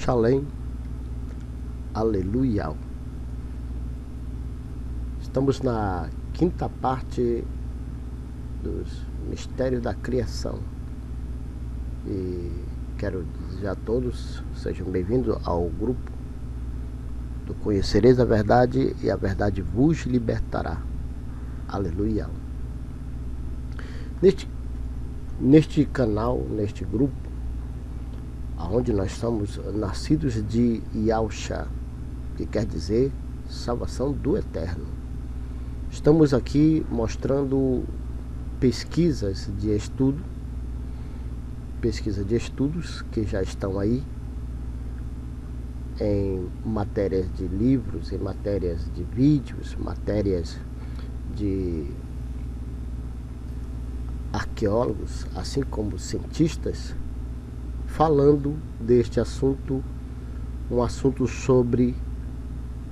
Shalem, aleluia. Estamos na quinta parte dos mistérios da criação e quero dizer a todos, sejam bem-vindos ao grupo do Conhecereis a Verdade e a Verdade vos libertará. Aleluia. Neste canal, neste grupo, onde nós somos nascidos de Yahusha, que quer dizer salvação do Eterno. Estamos aqui mostrando pesquisas de estudos que já estão aí em matérias de livros, em matérias de vídeos, matérias de arqueólogos, assim como cientistas, falando deste assunto, um assunto sobre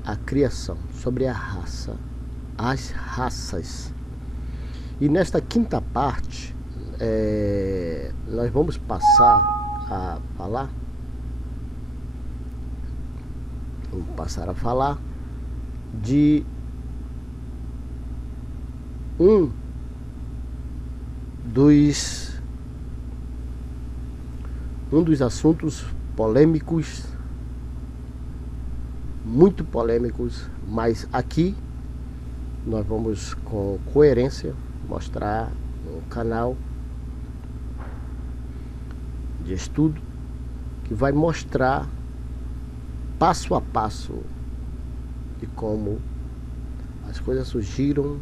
a criação, sobre a raça, as raças. E nesta quinta parte, nós vamos passar a falar, de um dos assuntos polêmicos, muito polêmicos, mas aqui nós vamos com coerência mostrar um canal de estudo que vai mostrar passo a passo de como as coisas surgiram,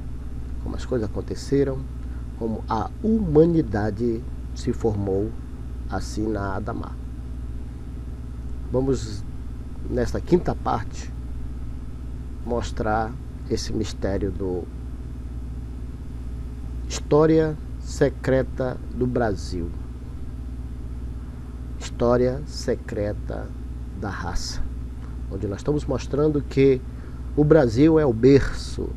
como as coisas aconteceram, como a humanidade se formou assim na Adamá. Vamos nesta quinta parte mostrar esse mistério do História Secreta do Brasil, História Secreta da Raça, onde nós estamos mostrando que o Brasil é o berço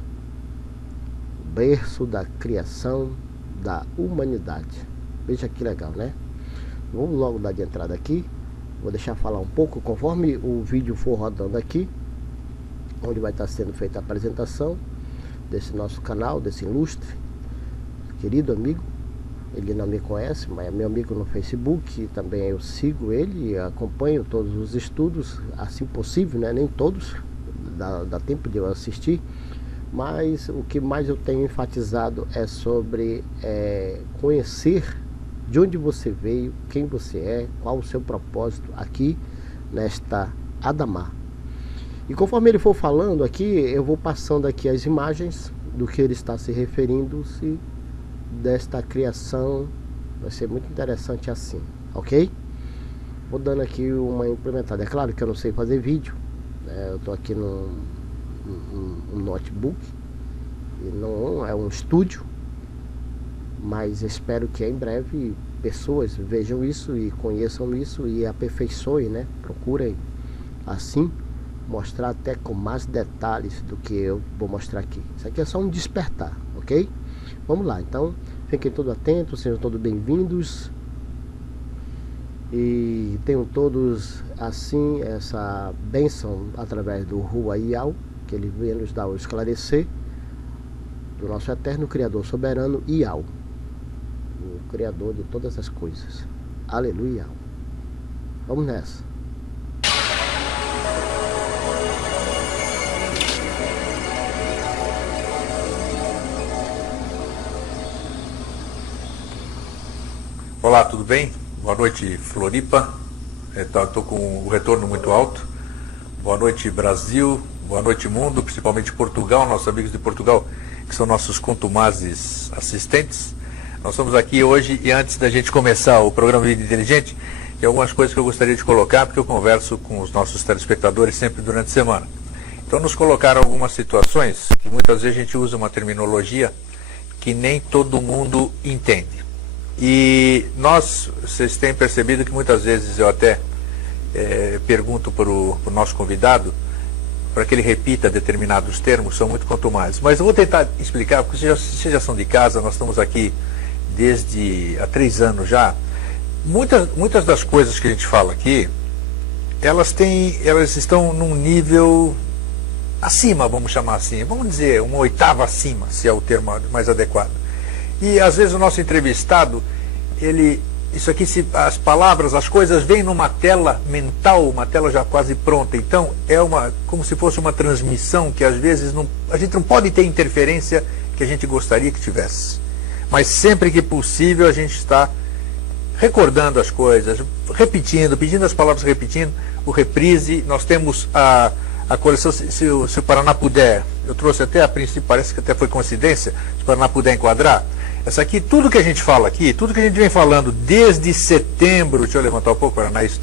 da criação da humanidade. Veja que legal, né? Vamos logo dar de entrada aqui. Vou deixar falar um pouco conforme o vídeo for rodando aqui, onde vai estar sendo feita a apresentação desse nosso canal, desse ilustre querido amigo. Ele não me conhece, mas é meu amigo no Facebook. Também eu sigo ele e acompanho todos os estudos, assim possível, né? Nem todos dá tempo de eu assistir, mas o que mais eu tenho enfatizado é sobre conhecer de onde você veio, quem você é, qual o seu propósito aqui nesta Adamá. E conforme ele for falando aqui, eu vou passando aqui as imagens do que ele está se referindo-se desta criação. Vai ser muito interessante assim, ok? Vou dando aqui uma implementada. É claro que eu não sei fazer vídeo, né? Eu estou aqui num notebook e não é um estúdio, mas espero que em breve pessoas vejam isso e conheçam isso e aperfeiçoem, né? Procurem assim mostrar até com mais detalhes do que eu vou mostrar aqui. Isso aqui é só um despertar, ok? Vamos lá, então fiquem todos atentos, sejam todos bem-vindos e tenham todos assim essa bênção através do Ruaial, que ele vem nos dar o esclarecer do nosso eterno Criador soberano Ial, o Criador de todas as coisas. Aleluia. Vamos nessa. Olá, tudo bem? Boa noite, Floripa. Estou com o retorno muito alto. Boa noite, Brasil. Boa noite, mundo, principalmente Portugal, nossos amigos de Portugal, que são nossos contumazes assistentes. Nós estamos aqui hoje e antes da gente começar o programa Vida Inteligente, tem algumas coisas que eu gostaria de colocar, porque eu converso com os nossos telespectadores sempre durante a semana. Então nos colocaram algumas situações que muitas vezes a gente usa uma terminologia que nem todo mundo entende. E vocês têm percebido que muitas vezes eu até pergunto para o nosso convidado para que ele repita determinados termos, são muito contumazes. Mas eu vou tentar explicar, porque vocês já são de casa, nós estamos aqui desde há 3 anos já. Muitas das coisas que a gente fala aqui, elas estão num nível acima, vamos chamar assim, vamos dizer, uma oitava acima, se é o termo mais adequado. E às vezes o nosso entrevistado, isso aqui, as palavras, as coisas vêm numa tela mental, uma tela já quase pronta. Então como se fosse uma transmissão que às vezes a gente não pode ter interferência que a gente gostaria que tivesse. Mas sempre que possível a gente está recordando as coisas, repetindo, pedindo as palavras, repetindo, o reprise. Nós temos a coleção, se o Paraná puder, eu trouxe até a princípio, parece que até foi coincidência, se o Paraná puder enquadrar, essa aqui, tudo que a gente fala aqui, tudo que a gente vem falando desde setembro, deixa eu levantar um pouco, Paraná, isso,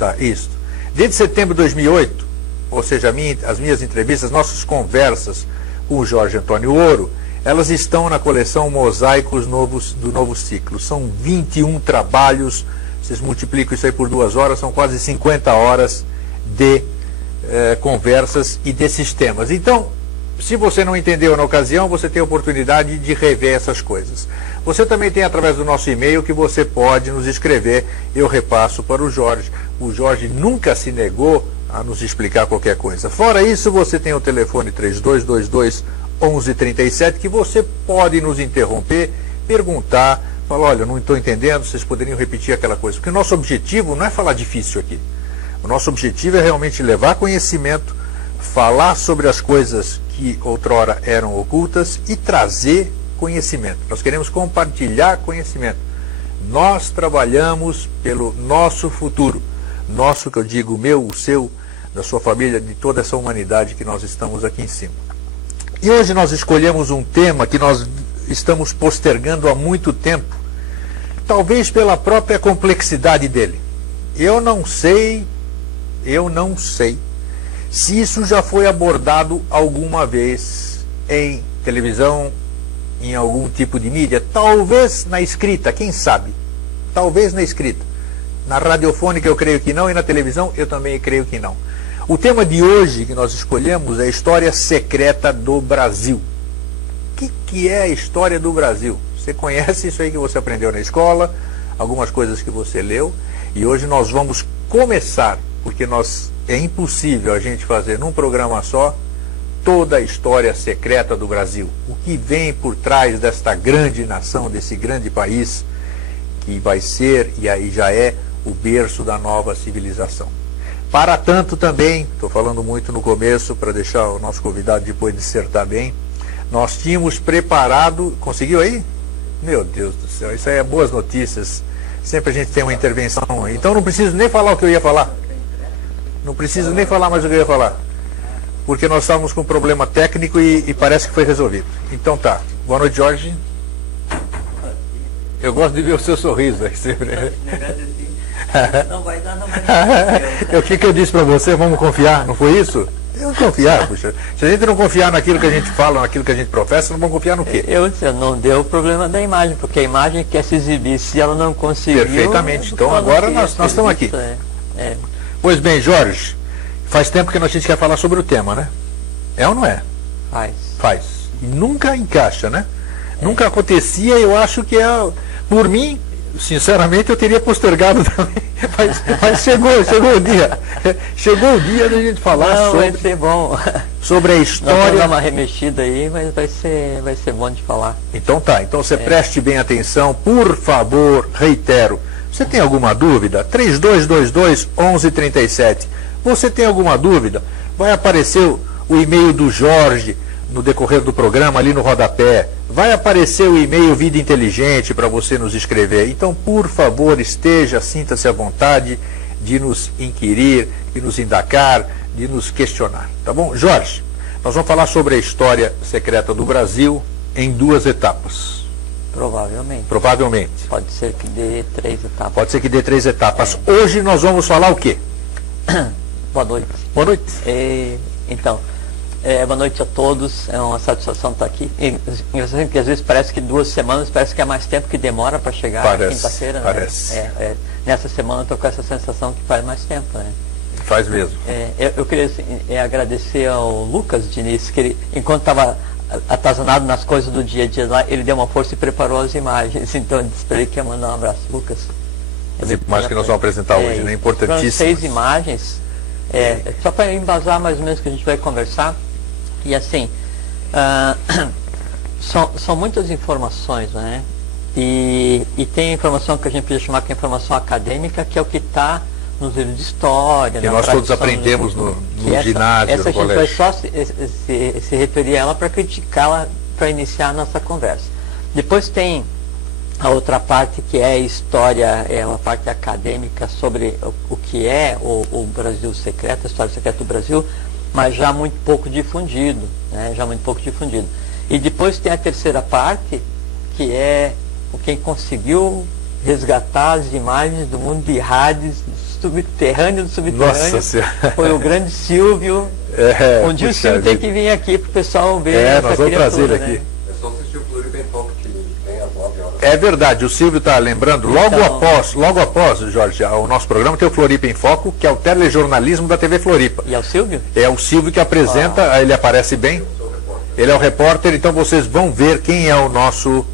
desde setembro de 2008, ou seja, as minhas entrevistas, nossas conversas com o Jorge Antônio Ouro, elas estão na coleção Mosaicos do Novo Ciclo. São 21 trabalhos, vocês multiplicam isso aí por 2 horas, são quase 50 horas de conversas e desses temas. Então, se você não entendeu na ocasião, você tem a oportunidade de rever essas coisas. Você também tem através do nosso e-mail que você pode nos escrever, eu repasso para o Jorge. O Jorge nunca se negou a nos explicar qualquer coisa. Fora isso, você tem o telefone 3222-1137, que você pode nos interromper, perguntar, falar, olha, não estou entendendo, vocês poderiam repetir aquela coisa. Porque o nosso objetivo não é falar difícil aqui. O nosso objetivo é realmente levar conhecimento, falar sobre as coisas que outrora eram ocultas e trazer conhecimento. Nós queremos compartilhar conhecimento. Nós trabalhamos pelo nosso futuro. Nosso, que eu digo, o meu, o seu, da sua família, de toda essa humanidade que nós estamos aqui em cima. E hoje nós escolhemos um tema que nós estamos postergando há muito tempo, talvez pela própria complexidade dele. Eu não sei se isso já foi abordado alguma vez em televisão, em algum tipo de mídia, talvez na escrita, quem sabe? Talvez na escrita. Na radiofônica eu creio que não, e na televisão eu também creio que não. O tema de hoje que nós escolhemos é a história secreta do Brasil. O que é a história do Brasil? Você conhece isso aí que você aprendeu na escola, algumas coisas que você leu, e hoje nós vamos começar, porque é impossível a gente fazer num programa só toda a história secreta do Brasil. O que vem por trás desta grande nação, desse grande país, que vai ser, e aí já é, o berço da nova civilização. Para tanto também, estou falando muito no começo, para deixar o nosso convidado depois dissertar bem, nós tínhamos preparado, conseguiu aí? Meu Deus do céu, isso aí é boas notícias. Sempre a gente tem uma intervenção, então não preciso nem falar o que eu ia falar. Não preciso nem falar mais o que eu ia falar. Porque nós estávamos com um problema técnico e parece que foi resolvido. Então tá. Boa noite, Jorge. Eu gosto de ver o seu sorriso aí sempre. Não vai dar, não vai dar. O que eu disse para você? Vamos confiar, não foi isso? Eu confiar, puxa. Se a gente não confiar naquilo que a gente fala, naquilo que a gente professa, não vamos confiar no quê? Não deu o problema da imagem, porque a imagem quer se exibir. Se ela não conseguiu... Perfeitamente. Então agora nós estamos aqui. Pois bem, Jorge, faz tempo que a gente quer falar sobre o tema, né? É ou não é? Faz. E nunca encaixa, né? Nunca acontecia, eu acho que por mim, sinceramente, eu teria postergado também. Mas chegou o dia. Chegou o dia da gente falar vai ser bom. Sobre a história. Vamos dar uma remexida aí, mas vai ser bom de falar. Então tá, então você preste bem atenção, por favor, reitero. Você tem alguma dúvida? 3222-1137. Você tem alguma dúvida? Vai aparecer o e-mail do Jorge no decorrer do programa, ali no rodapé. Vai aparecer o e-mail Vida Inteligente para você nos escrever. Então, por favor, sinta-se à vontade de nos inquirir, de nos indagar, de nos questionar. Tá bom? Jorge, nós vamos falar sobre a história secreta do Brasil em 2 etapas. Provavelmente. Pode ser que dê 3 etapas. Pode ser que dê 3 etapas. Hoje nós vamos falar o quê? Boa noite. Boa noite. Então, boa noite a todos. É uma satisfação estar aqui. Engraçado que às vezes parece que 2 semanas, parece que é mais tempo que demora para chegar na quinta-feira. Parece. Né? Nessa semana eu estou com essa sensação que faz mais tempo, né? Faz mesmo. Eu queria agradecer ao Lucas Diniz, que ele, enquanto estava atazanado nas coisas do dia a dia lá, ele deu uma força e preparou as imagens. Então eu disse para ele que ia mandar um abraço, Lucas. As imagens que nós vamos apresentar hoje, né? Importantíssimas. 6 imagens Só para embasar mais ou menos o que a gente vai conversar. E assim, são muitas informações, né? E tem informação que a gente podia chamar de informação acadêmica, que é o que está nos livros de história. Que nós todos aprendemos no ginásio, essa no colégio. A gente vai só se referir a ela para criticá-la, para iniciar a nossa conversa. Depois tem a outra parte, que é a história, é uma parte acadêmica sobre o que é o Brasil secreto, a história secreta do Brasil, mas já muito pouco difundido, né? Já muito pouco difundido. E depois tem a terceira parte, que é quem conseguiu resgatar as imagens do mundo de rádios subterrâneo do subterrâneo. Nossa Senhora. Foi o grande Silvio. Um dia o Silvio tem que vir aqui para o pessoal ver essa nós vamos trazer ele aqui. Né? É só assistir o Floripa em Foco, que tem às 9 horas. É verdade, o Silvio está lembrando, logo após, Jorge, o nosso programa tem o Floripa em Foco, que é o telejornalismo da TV Floripa. E é o Silvio? É o Silvio que apresenta, ele aparece bem, ele é o repórter, então vocês vão ver quem é o nosso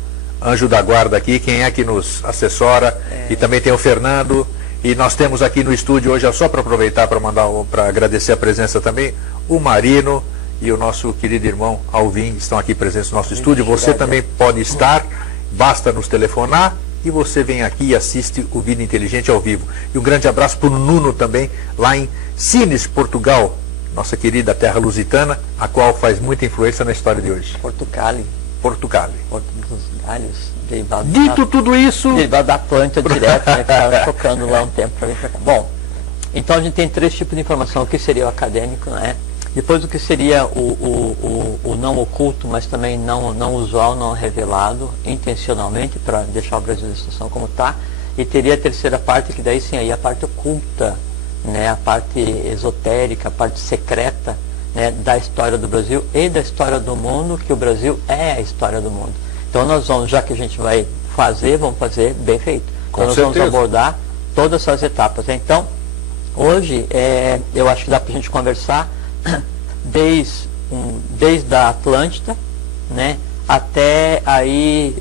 anjo da guarda aqui, quem é que nos assessora, e também tem o Fernando, e nós temos aqui no estúdio hoje, só para aproveitar para agradecer a presença também, o Marino e o nosso querido irmão Alvin estão aqui presentes no nosso estúdio. Você também pode estar, basta nos telefonar e você vem aqui e assiste o Vida Inteligente ao vivo. E um grande abraço para o Nuno também, lá em Sines, Portugal, nossa querida terra lusitana, a qual faz muita influência na história de hoje. Porto dos Galhos, derivado Dito tudo isso, derivado da Atlântida direto, né? Ficava tocando lá um tempo para vir para cá. Bom, então a gente tem três tipos de informação: o que seria o acadêmico, né? Depois o que seria o não oculto, mas também não usual, não revelado, intencionalmente, para deixar o Brasil na situação como está. E teria a terceira parte, que daí sim, aí a parte oculta, né? A parte esotérica, a parte secreta, né? Da história do Brasil e da história do mundo, que o Brasil é a história do mundo. Então nós vamos, já que a gente vai fazer, vamos fazer bem feito. Então nós vamos abordar todas essas etapas. Então, hoje, eu acho que dá para a gente conversar desde a Atlântida, né, até aí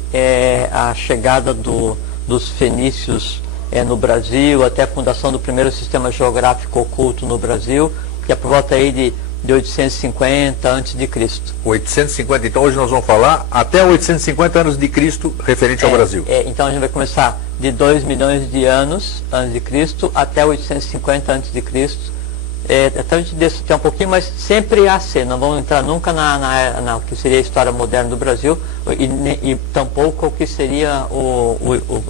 a chegada dos fenícios no Brasil, até a fundação do primeiro sistema geográfico oculto no Brasil, que é por volta aí de 850 a.C. 850, então hoje nós vamos falar até 850 anos de Cristo referente ao Brasil. Então a gente vai começar de 2 milhões de anos antes de Cristo até 850 antes de Cristo. Até a gente desce até um pouquinho, mas sempre AC, não vamos entrar nunca na que seria a história moderna do Brasil e tampouco o que seria o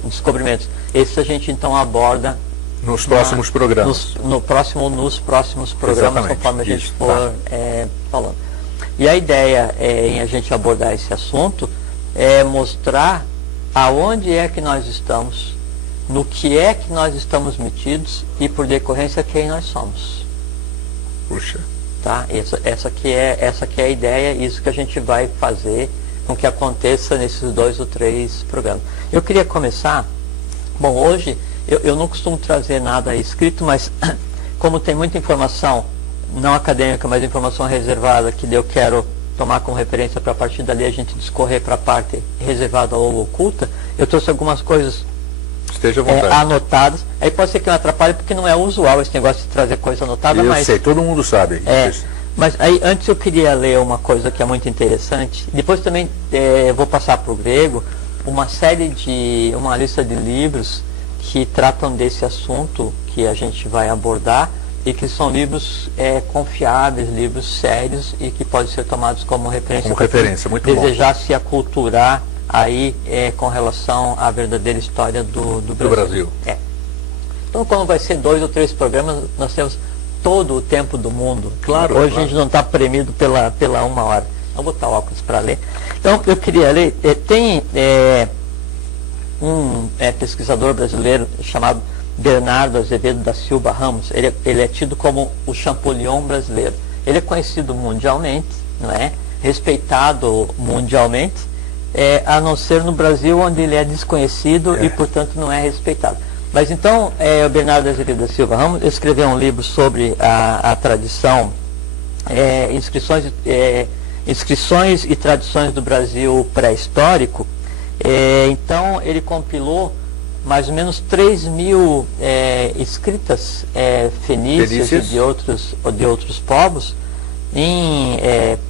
descobrimento. Esse a gente então aborda nos próximos programas. Nos próximos programas, exatamente, conforme a gente for falando. E a ideia em a gente abordar esse assunto é mostrar aonde é que nós estamos, no que é que nós estamos metidos e, por decorrência, quem nós somos. Puxa. Tá? Essa que é a ideia, isso que a gente vai fazer com que aconteça nesses 2 ou 3 programas. Eu queria começar, bom, hoje eu não costumo trazer nada escrito, mas como tem muita informação, não acadêmica, mas informação reservada, que eu quero tomar como referência para a partir dali a gente discorrer para a parte reservada ou oculta, eu trouxe algumas coisas anotadas. Aí pode ser que eu atrapalhe, porque não é usual esse negócio de trazer coisa anotada. Eu sei, todo mundo sabe. Mas aí antes eu queria ler uma coisa que é muito interessante. Depois também vou passar para o grego uma lista de livros que tratam desse assunto que a gente vai abordar e que são livros confiáveis, livros sérios e que podem ser tomados como referência. Como referência, muito bom. Desejar se aculturar aí com relação à verdadeira história do Brasil. Então, como vai ser 2 ou 3 programas, nós temos todo o tempo do mundo. Claro. Hoje a gente não está premido pela 1 hora. Vou botar o óculos para ler. Então, eu queria ler. Tem um pesquisador brasileiro chamado Bernardo Azevedo da Silva Ramos. Ele é tido como o Champollion brasileiro. Ele é conhecido mundialmente, não é? Respeitado mundialmente, a não ser no Brasil, onde ele é desconhecido e, portanto, não é respeitado. Mas então, o Bernardo Azevedo da Silva Ramos escreveu um livro sobre a tradição, inscrições e tradições do Brasil pré-histórico. Então, ele compilou mais ou menos 3.000 escritas fenícias e de outros povos em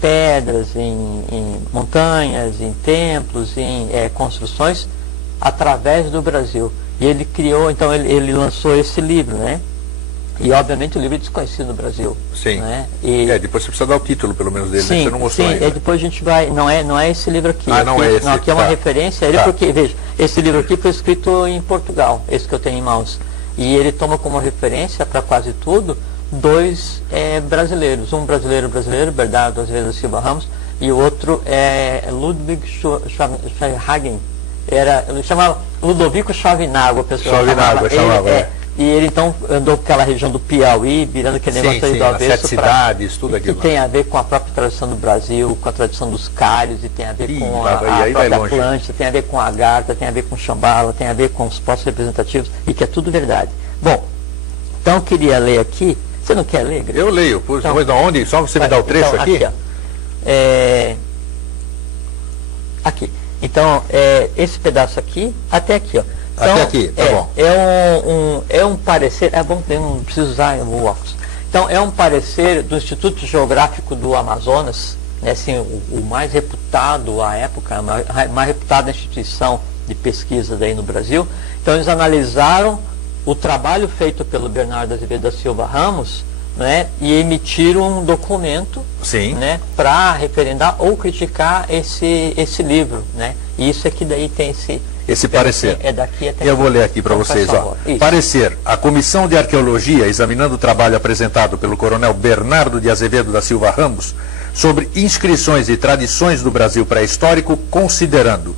pedras, em montanhas, em templos, em construções através do Brasil. E ele criou, então ele lançou esse livro, né? E obviamente o livro é desconhecido no Brasil. Sim. Né? Depois você precisa dar o título, pelo menos, dele, sim, né? Você não mostrou ainda. Depois a gente vai. Não é esse livro aqui. Não é esse. Não, aqui é uma referência a ele, porque, veja, esse livro aqui foi escrito em Portugal, esse que eu tenho em mãos. E ele toma como referência para quase tudo dois brasileiros. Um brasileiro, Bernardo Azevedo da Silva Ramos, e o outro é Ludwig Schwabenhagen. Ele chamava Ludovico Schwabenhagen, o pessoal chamava. E ele então andou por aquela região do Piauí, virando aquele negócio aí do avesso. 7 cidades, tudo aquilo. Que tem a ver com a própria tradição do Brasil, com a tradição dos cários, e tem a ver com a própria Atlântida, tem a ver com a Agartha, tem a ver com Shambhala, tem a ver com os postos representativos, e que é tudo verdade. Bom, então eu queria ler aqui. Você não quer ler, Greg? Eu leio. Então, onde? Só você me dá o trecho então, aqui? Aqui. Então, esse pedaço aqui, até aqui, ó. Então, até aqui, tá bom. É um parecer, bom, eu não preciso usar o óculos. Então, é um parecer do Instituto Geográfico do Amazonas, né, assim, o mais reputado à época, a mais reputada instituição de pesquisa daí no Brasil. Então, eles analisaram o trabalho feito pelo Bernardo Azevedo da Silva Ramos, né, e emitiram um documento, né, para referendar ou criticar esse livro, né? E isso aqui daí tem esse parecer. Daqui até eu vou ler aqui para vocês. Parecer. A Comissão de Arqueologia, examinando o trabalho apresentado pelo coronel Bernardo de Azevedo da Silva Ramos sobre inscrições e tradições do Brasil pré-histórico, considerando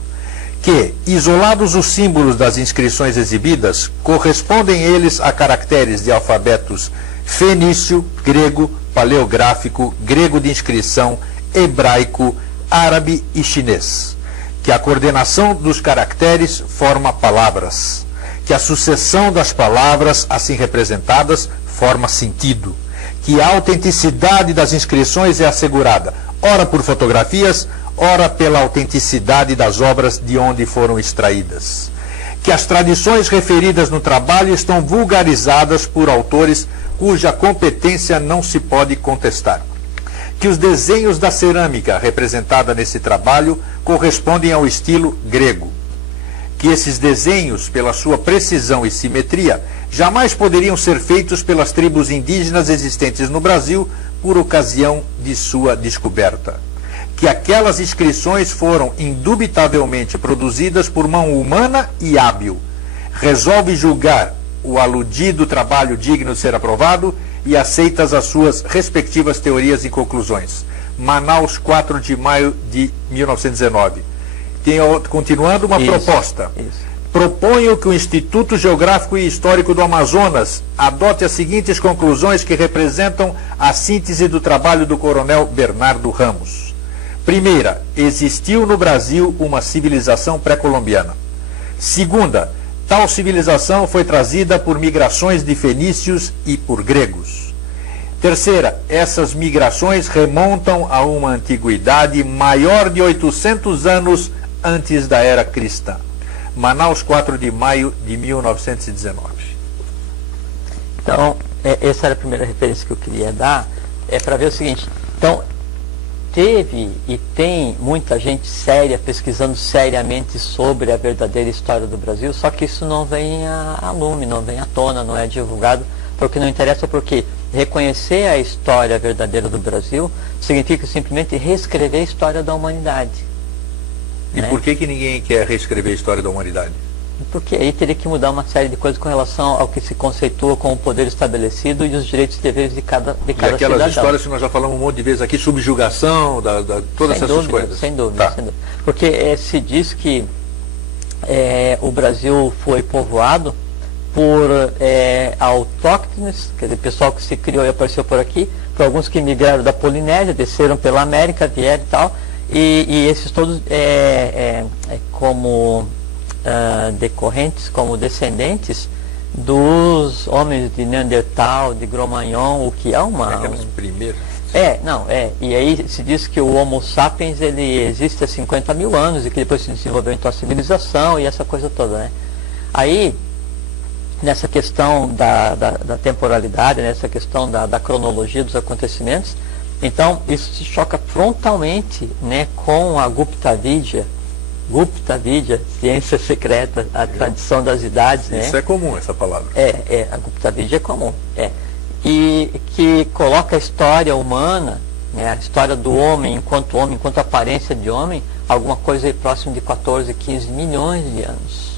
que, isolados os símbolos das inscrições exibidas, correspondem eles a caracteres de alfabetos fenício, grego, paleográfico, grego de inscrição, hebraico, árabe e chinês. Que a coordenação dos caracteres forma palavras. Que a sucessão das palavras assim representadas forma sentido. Que a autenticidade das inscrições é assegurada, ora por fotografias, ora pela autenticidade das obras de onde foram extraídas. Que as tradições referidas no trabalho estão vulgarizadas por autores cuja competência não se pode contestar. Que os desenhos da cerâmica representada nesse trabalho correspondem ao estilo grego. Que esses desenhos, pela sua precisão e simetria, jamais poderiam ser feitos pelas tribos indígenas existentes no Brasil por ocasião de sua descoberta. Que aquelas inscrições foram indubitavelmente produzidas por mão humana e hábil. Resolve julgar o aludido trabalho digno de ser aprovado e aceitas as suas respectivas teorias e conclusões. Manaus, 4 de maio de 1919. Continuando uma proposta. Proponho que o Instituto Geográfico e Histórico do Amazonas adote as seguintes conclusões que representam a síntese do trabalho do coronel Bernardo Ramos. Primeira, existiu no Brasil uma civilização pré-colombiana. Segunda, tal civilização foi trazida por migrações de fenícios e por gregos. Terceira, essas migrações remontam a uma antiguidade maior de 800 anos antes da era cristã. Manaus, 4 de maio de 1919. Então, essa era a primeira referência que eu queria dar, para ver o seguinte. Então, teve e tem muita gente séria pesquisando seriamente sobre a verdadeira história do Brasil, só que isso não vem a lume, não vem à tona, não é divulgado, porque não interessa, porque reconhecer a história verdadeira do Brasil significa simplesmente reescrever a história da humanidade. E por que ninguém quer reescrever a história da humanidade? Porque aí teria que mudar uma série de coisas com relação ao que se conceitua como o poder estabelecido e os direitos e deveres de cada cidadão. E aquelas histórias que nós já falamos um monte de vezes aqui, subjugação, todas essas coisas. Sem dúvida, sem dúvida. Porque se diz que o Brasil foi povoado por autóctones, quer dizer, pessoal que se criou e apareceu por aqui, por alguns que migraram da Polinésia, desceram pela América, vieram e tal, e esses todos como decorrentes, como descendentes dos homens de Neandertal, de Cro-Magnon, o que é uma... Aquelas primeiras. E aí se diz que o Homo sapiens, ele existe há 50 mil anos e que depois se desenvolveu então a civilização e essa coisa toda, né? Aí, nessa questão da temporalidade, nessa questão da cronologia dos acontecimentos, então isso se choca frontalmente, né, com a Gupta Vidya, ciência secreta, a tradição das idades. Isso, né? É comum, essa palavra. A Gupta Vidya é comum. E que coloca a história humana, né, a história do homem, enquanto aparência de homem, alguma coisa aí próximo de 14, 15 milhões de anos.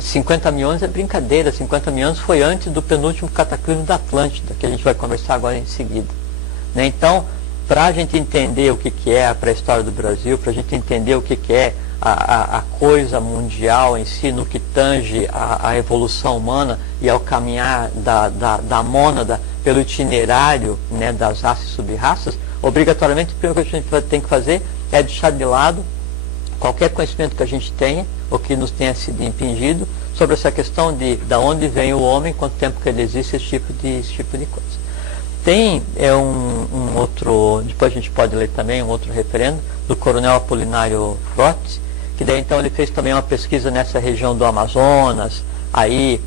50 milhões é brincadeira, 50 milhões foi antes do penúltimo cataclismo da Atlântida, que a gente vai conversar agora em seguida. Então, para a gente entender o que é a pré-história do Brasil, para a gente entender o que é a coisa mundial em si, no que tange a evolução humana e ao caminhar da mônada pelo itinerário, né, das raças e sub-raças, obrigatoriamente o primeiro que a gente tem que fazer é deixar de lado qualquer conhecimento que a gente tenha, ou que nos tenha sido impingido, sobre essa questão de onde vem o homem, quanto tempo que ele existe, esse tipo de coisa. Tem um outro, depois a gente pode ler também, um outro referendo, do coronel Apolinário Frotti, que daí então ele fez também uma pesquisa nessa região do Amazonas, aí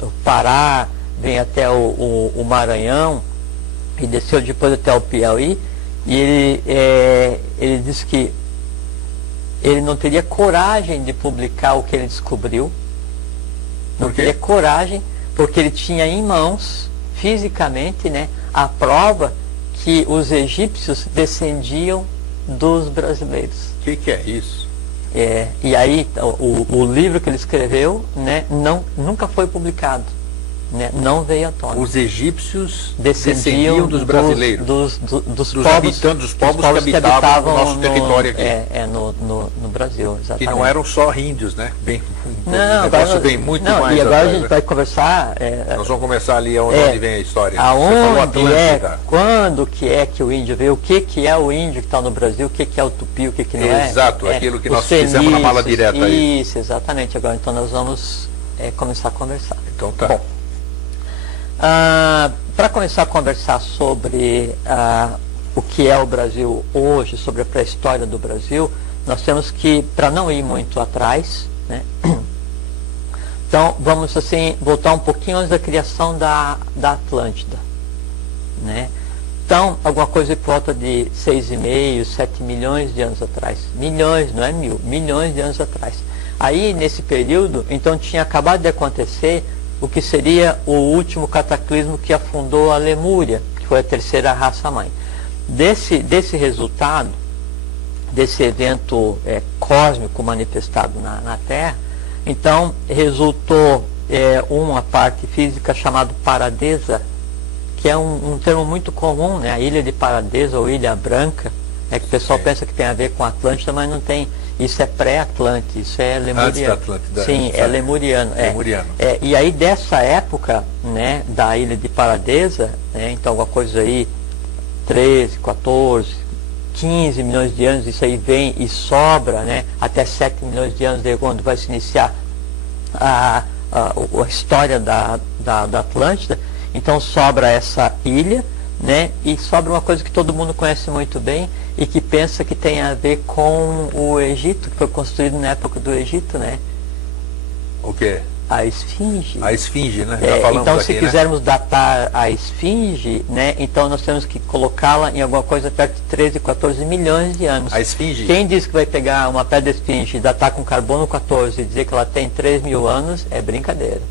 o Pará, vem até o Maranhão, e desceu depois até o Piauí, e ele disse que ele não teria coragem de publicar o que ele descobriu. Não teria coragem, porque ele tinha em mãos, fisicamente, né, a prova que os egípcios descendiam dos brasileiros. O que é isso? E aí, o livro que ele escreveu, né, nunca foi publicado. Né, não veio à tona. Os egípcios descendiam dos brasileiros, dos povos, habitantes, dos povos que habitavam o nosso território aqui. No Brasil, exatamente. Que não eram só índios, né? Não, negócio bem muito mais. E agora atrás, a gente vai conversar. Nós vamos começar ali onde vem a história. Aonde quando que é que o índio veio, o que é o índio que está no Brasil, o que é o tupi, o que não é. Exato, aquilo que nós fizemos na mala direta aí. Isso, exatamente. Agora então nós vamos começar a conversar. Então tá. Bom, para começar a conversar sobre o que é o Brasil hoje, sobre a pré-história do Brasil, nós temos que, para não ir muito atrás, né? Então vamos assim voltar um pouquinho antes da criação da Atlântida, né? Então, alguma coisa por volta de 6,5, 7 milhões de anos atrás. Milhões, não é mil, milhões de anos atrás. Aí, nesse período, então tinha acabado de acontecer o que seria o último cataclismo que afundou a Lemúria, que foi a terceira raça-mãe. Desse resultado, desse evento cósmico manifestado na Terra, então resultou uma parte física chamada Paradesa, que é um termo muito comum, né? A ilha de Paradesa ou Ilha Branca, que o pessoal pensa que tem a ver com Atlântida, mas não tem. Isso é pré-Atlântida, isso é lemuriano. Antes da Atlântida. Sim, é lemuriano. Lemuriano. E aí dessa época, né, da ilha de Paradesa, né, então alguma coisa aí, 13, 14, 15 milhões de anos, isso aí vem e sobra, né, até 7 milhões de anos, de quando vai se iniciar a história da Atlântida. Então sobra essa ilha, né, e sobra uma coisa que todo mundo conhece muito bem e que pensa que tem a ver com o Egito, que foi construído na época do Egito, né? O quê? A Esfinge. A Esfinge, né? Já falamos então, aqui, se quisermos datar a Esfinge, né, então nós temos que colocá-la em alguma coisa perto de 13, 14 milhões de anos. A Esfinge? Quem diz que vai pegar uma pedra Esfinge e datar com carbono 14 e dizer que ela tem 3 mil anos, é brincadeira.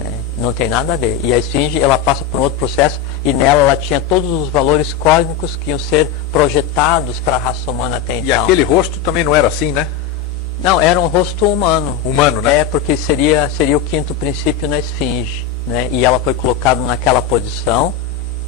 Né? Não tem nada a ver. E a Esfinge, ela passa por um outro processo e nela ela tinha todos os valores cósmicos que iam ser projetados para a raça humana até então. E aquele rosto também não era assim, né? Não, era um rosto humano. Humano, né? Porque seria o quinto princípio na Esfinge, né? E ela foi colocada naquela posição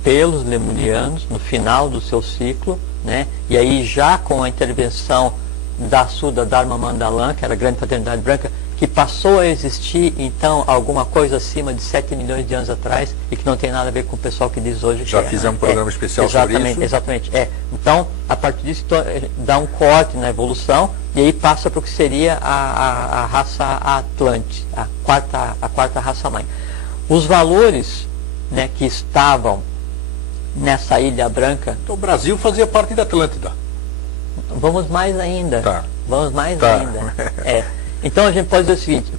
pelos lemurianos no final do seu ciclo, né? E aí já com a intervenção da Suda Dharma Mandalam, que era a grande fraternidade branca, que passou a existir, então, alguma coisa acima de 7 milhões de anos atrás e que não tem nada a ver com o pessoal que diz hoje. Já fizemos um programa especial sobre isso. Exatamente. Então, a partir disso, dá um corte na evolução e aí passa para o que seria a raça Atlante, a quarta raça-mãe. Os valores, né, que estavam nessa Ilha Branca... Então, o Brasil fazia parte da Atlântida. Vamos mais ainda. Tá. Vamos mais ainda. Então a gente pode dizer o seguinte,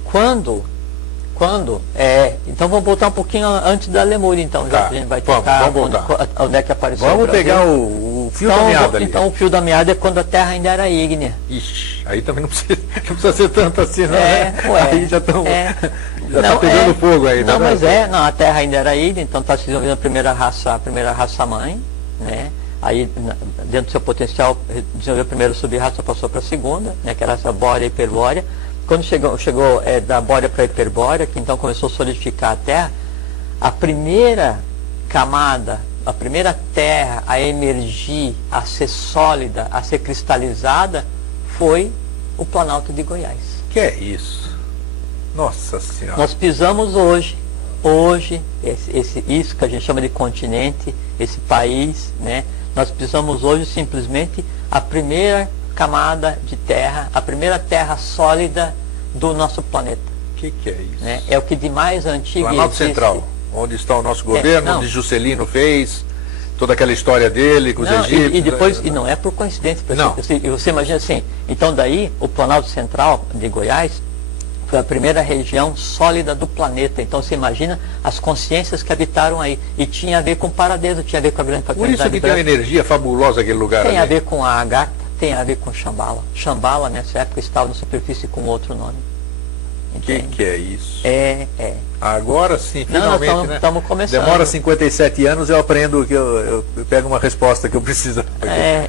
então vamos voltar um pouquinho antes da Lemúria, então, já que a gente vai tocar vamos voltar. onde é que apareceu Vamos o Brasil. pegar o fio da meada ali. Então o fio da meada é quando a Terra ainda era ígnea. Ixi, aí também não precisa ser tanto assim, não, É, né? ué, Aí já estão já Não, tá pegando fogo aí, não, né? mas a Terra ainda era ígnea, então está se desenvolvendo a primeira raça mãe, né? Aí, dentro do seu potencial, desenvolveu a primeira sub-raça, passou para a segunda, né? Que era essa bórea e hiperbórea. Quando chegou da bórea para a hiperbórea, que então começou a solidificar a Terra, a primeira camada, a primeira terra a emergir, a ser sólida, a ser cristalizada, foi o Planalto de Goiás. Que é isso? Nossa Senhora. Nós pisamos hoje, isso que a gente chama de continente, esse país, né? Nós pisamos hoje simplesmente a primeira camada de terra, a primeira terra sólida do nosso planeta. Que é isso? Né? É o que de mais antigo Planalto existe. Central, onde está o nosso governo, não. onde Juscelino fez, toda aquela história dele com os egípcios. E depois, e não é por coincidência, Não. você imagina assim, então daí o Planalto Central de Goiás foi a primeira região sólida do planeta. Então você imagina as consciências que habitaram aí. E tinha a ver com Paradeso, tinha a ver com a grande Por fraternidade isso que tem uma branca. energia fabulosa aquele lugar Tem ali. a ver com a Agartha, tem a ver com Shambhala. Shambhala nessa época estava na superfície com outro nome. Que é isso? É. Agora sim, Não, finalmente, nós né? estamos começando. Demora 57 anos, eu aprendo que eu pego uma resposta que eu preciso.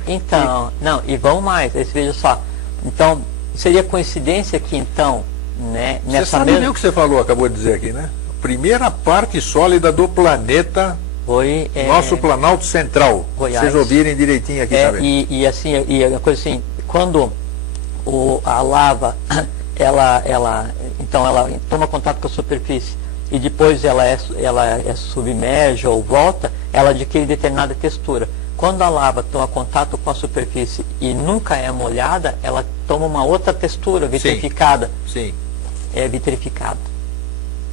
Então, não, e vamos mais, aí você veja só. Então, seria coincidência que então, né, Você nessa sabe bem o que você falou, acabou de dizer aqui, né? Primeira parte sólida do planeta, foi nosso Planalto Central. Goiás. Vocês ouvirem direitinho aqui também. E assim, e a coisa assim, quando a lava ela toma contato com a superfície e depois ela é submerge ou volta, ela adquire determinada textura. Quando a lava toma contato com a superfície e nunca é molhada, ela toma uma outra textura, vitrificada. Sim. É vitrificado.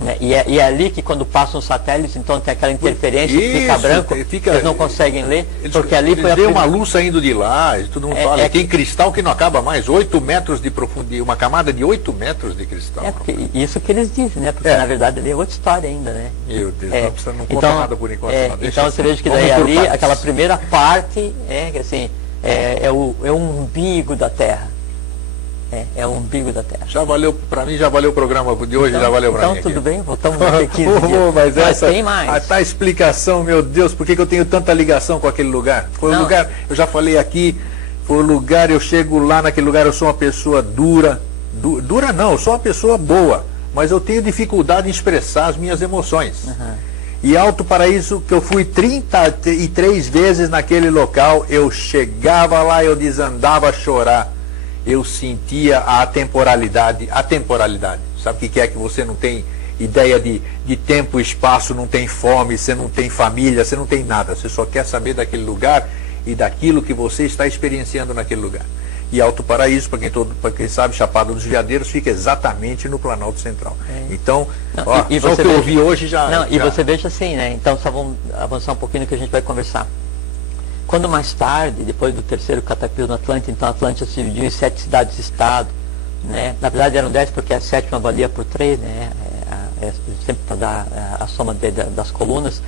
Né? E é ali que quando passam os satélites, então tem aquela interferência, fica branco, eles não conseguem ler, porque ali foi a primeira... uma luz saindo de lá, e todo mundo fala, tem cristal que não acaba mais, 8 metros de profundidade, uma camada de 8 metros de cristal. Porque isso que eles dizem, né? Porque na verdade ali é outra história ainda, né? Meu Deus, não conta nada por enquanto. Então você veja que daí ali, aquela primeira parte, é o umbigo da Terra. É o umbigo da Terra. Já valeu, para mim já valeu o programa de hoje, já valeu para mim. Então tudo bem, voltamos a 15 dias. Mas essa, tem mais. A explicação, meu Deus, por que eu tenho tanta ligação com aquele lugar? Foi um lugar, eu já falei aqui, foi um lugar, eu chego lá naquele lugar, eu sou uma pessoa dura não, eu sou uma pessoa boa, mas eu tenho dificuldade em expressar as minhas emoções. E Alto Paraíso, que eu fui 33 vezes naquele local, eu chegava lá, eu desandava a chorar. Eu sentia a temporalidade. Sabe o que é que você não tem ideia de tempo, espaço, não tem fome, você não tem família, você não tem nada. Você só quer saber daquele lugar e daquilo que você está experienciando naquele lugar. E Alto Paraíso, para quem sabe, Chapada dos Veadeiros, fica exatamente no Planalto Central. Então, só o que eu ouvi hoje já... E você veja assim, né? Então só vamos avançar um pouquinho no que a gente vai conversar. Quando mais tarde, depois do terceiro cataclismo Atlântico, então a Atlântida se dividiu em 7 cidades-estado, né? Na verdade eram 10 porque a sétima valia por 3, né? Sempre para dar a soma das colunas.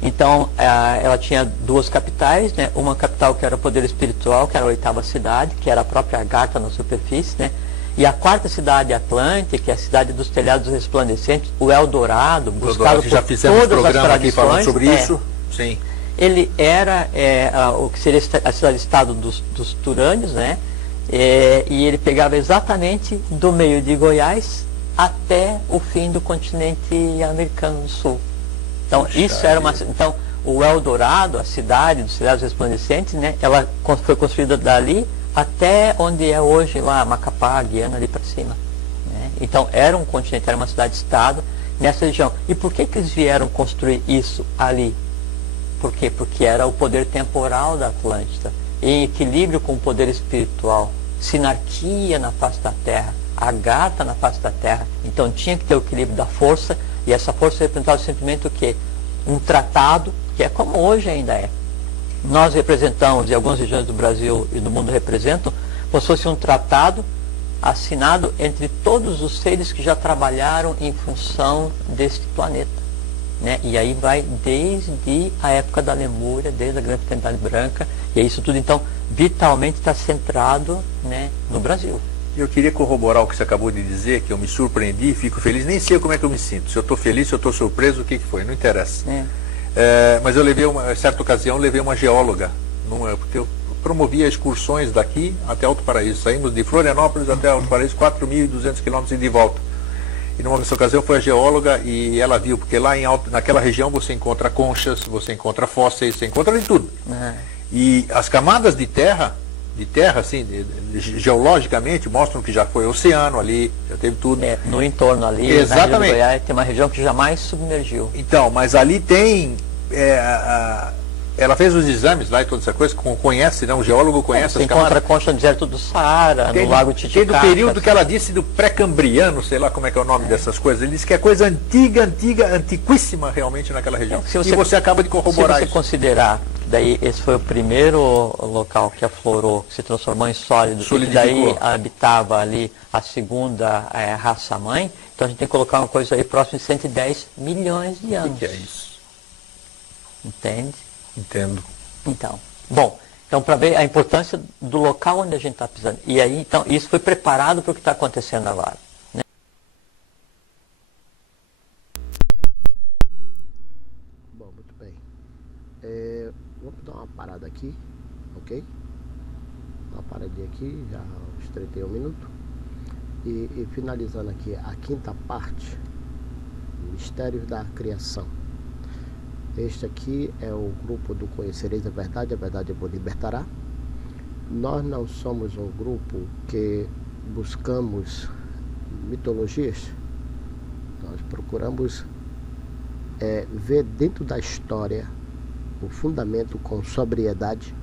Então ela tinha 2 capitais, né? Uma capital que era o poder espiritual, que era a 8ª cidade, que era a própria Agartha na superfície, né? E a 4ª cidade Atlântica, que é a cidade dos telhados resplandecentes, o Eldorado, buscado por já fizemos todas programa as aqui falando sobre isso. Sim. Ele era o que seria a cidade-estado dos Turânios, né? E ele pegava exatamente do meio de Goiás até o fim do continente americano do sul. Então, então, o Eldorado, a cidade dos telhados resplandecentes, né? Ela foi construída dali até onde é hoje lá, Macapá, Guiana, ali para cima. Né? Então, era um continente, era uma cidade-estado nessa região. E por que eles vieram construir isso ali? Por quê? Porque era o poder temporal da Atlântida, em equilíbrio com o poder espiritual, sinarquia na face da Terra, Agartha na face da Terra. Então tinha que ter o equilíbrio da força, e essa força representava simplesmente o quê? Um tratado, que é como hoje ainda é. Nós representamos, e algumas regiões do Brasil e do mundo representam, como se fosse um tratado assinado entre todos os seres que já trabalharam em função deste planeta, né? E aí vai desde a época da Lemúria, desde a Grande Fraternidade Branca, e isso tudo então vitalmente está centrado, né, no Brasil. Eu queria corroborar o que você acabou de dizer, que eu me surpreendi, fico feliz, nem sei como é que eu me sinto, se eu estou feliz, se eu estou surpreso, o que foi, não interessa. Mas eu levei, certa ocasião, levei uma geóloga, porque eu promovia excursões daqui até Alto Paraíso, saímos de Florianópolis até Alto Paraíso, 4.200 quilômetros e de volta. E numa ocasião foi a geóloga e ela viu, porque lá naquela região você encontra conchas, você encontra fósseis, você encontra de tudo. E as camadas de terra assim, geologicamente, mostram que já foi oceano ali, já teve tudo. No entorno ali, exatamente. Na região do Goiás, tem uma região que jamais submergiu. Então, mas ali tem... ela fez os exames lá e toda essa coisa, conhece, né? Um geólogo conhece Você as camadas. encontra concha no deserto do Saara, no Lago Titicaca. Tem do período que ela disse do pré-cambriano, sei lá como é que é o nome dessas coisas. Ele disse que é coisa antiga, antiquíssima realmente naquela região. E você acaba de corroborar isso. Se você considerar que daí esse foi o primeiro local que aflorou, que se transformou em sólido, e que daí habitava ali a segunda raça-mãe, então a gente tem que colocar uma coisa aí próximo de 110 milhões de anos. O que é isso? Entende? Entendo. Então, bom, então para ver a importância do local onde a gente está pisando. E aí, então, isso foi preparado para o que está acontecendo agora. Né? Bom, muito bem. Vamos dar uma parada aqui, ok? Uma paradinha aqui, já uns 31 minutos. E finalizando aqui a quinta parte, Mistérios da Criação. Este aqui é o grupo do Conhecereis a Verdade vos libertará. Nós não somos um grupo que buscamos mitologias. Nós procuramos ver dentro da história o fundamento com sobriedade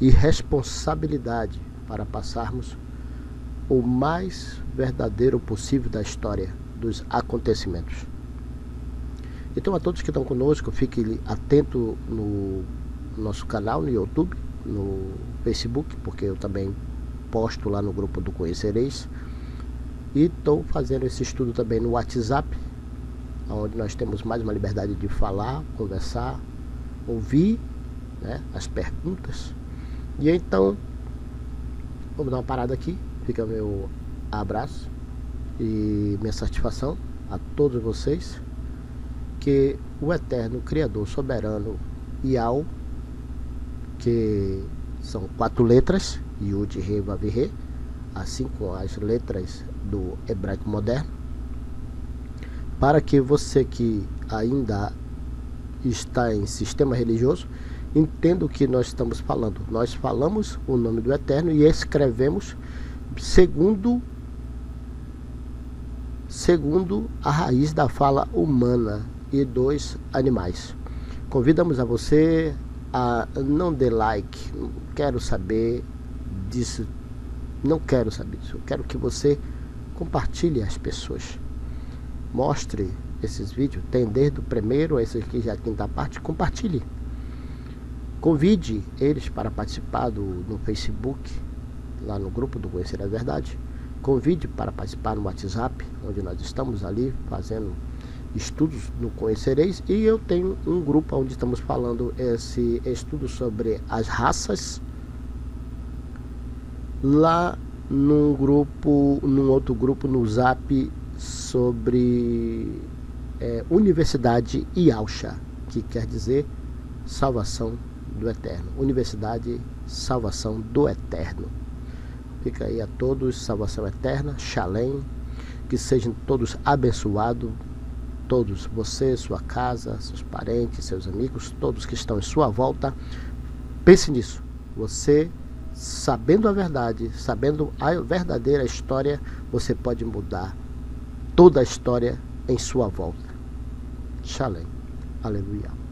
e responsabilidade para passarmos o mais verdadeiro possível da história, dos acontecimentos. Então, a todos que estão conosco, fiquem atentos no nosso canal no YouTube, no Facebook, porque eu também posto lá no grupo do Conhecereis. E estou fazendo esse estudo também no WhatsApp, onde nós temos mais uma liberdade de falar, conversar, ouvir, né, as perguntas. E então, vamos dar uma parada aqui. Fica meu abraço e minha satisfação a todos vocês. Que o eterno Criador Soberano Yao, que são 4 letras, Yud, Re, Vav, Re, assim como as letras do hebraico moderno, para que você que ainda está em sistema religioso, entenda o que nós estamos falando. Nós falamos o nome do Eterno e escrevemos segundo a raiz da fala humana e dos animais. Convidamos a você a não dê like, não quero saber disso, eu quero que você compartilhe as pessoas, mostre esses vídeos, tem desde o primeiro, esse aqui já é a quinta parte, compartilhe, convide eles para participar no Facebook, lá no grupo do Conhecer a Verdade, convide para participar no WhatsApp, onde nós estamos ali fazendo estudos no Conhecereis, e eu tenho um grupo onde estamos falando esse estudo sobre as raças, lá num outro grupo no Zap sobre Universidade Yausha, que quer dizer salvação do Eterno, Universidade Salvação do Eterno. Fica aí a todos, salvação eterna, Shalem, que sejam todos abençoados, todos, você, sua casa, seus parentes, seus amigos, todos que estão em sua volta. Pense nisso. Você, sabendo a verdade, sabendo a verdadeira história, você pode mudar toda a história em sua volta. Shalem. Aleluia.